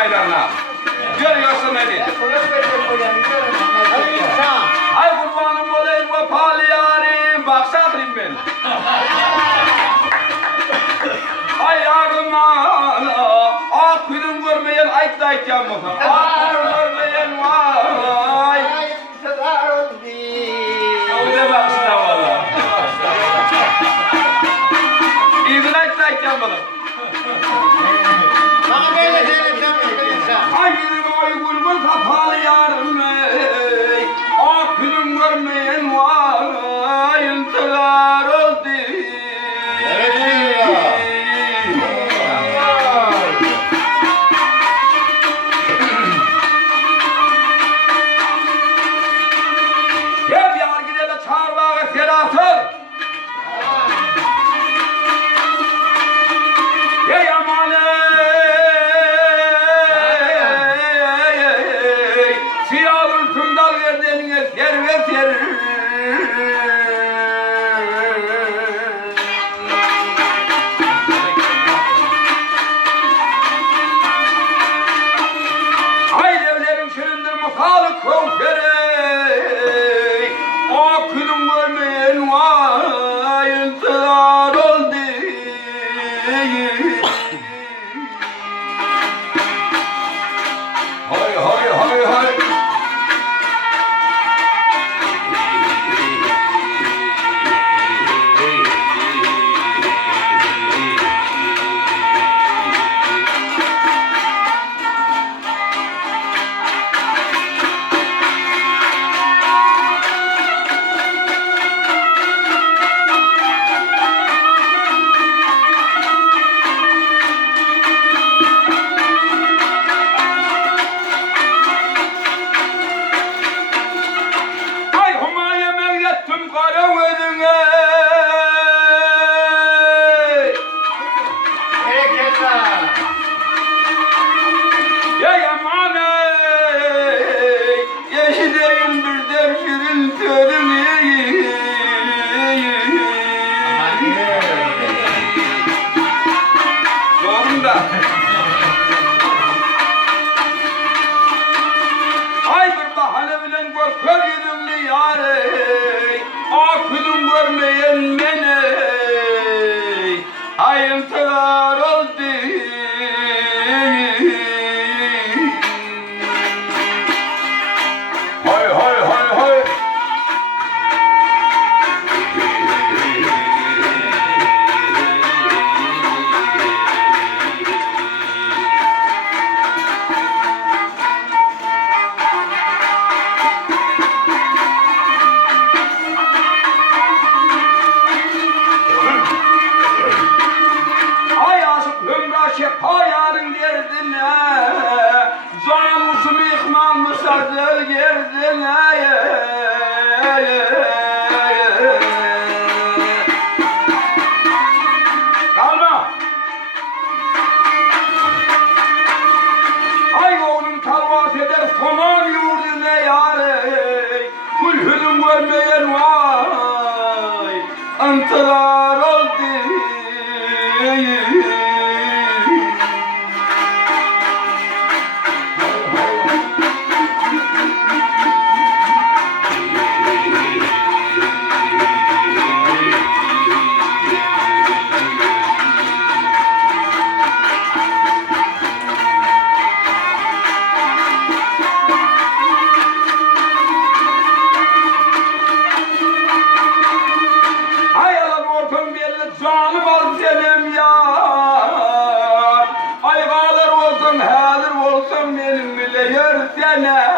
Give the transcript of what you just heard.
meydanına. Görüyorsun beni. Ay kurbanım olayım o pahalı yarim. Bak saklayayım ben. Ay yarım ak gülüm görmeyen ayt da ayt yanmasın. Ak gülüm görmeyen vay. Bu ne baksın ha valla. İzin ayt da ayt yanmasın. Bana böyle seyredeceğim insan. Ay gülüm oy gülüm kapalı yarım ey. Ak gülüm görmeyen vay. İntihar oldu. Antalar oldu. Canım al senem ya. Ay kalır olsam hazır olsam benim bile yer sene.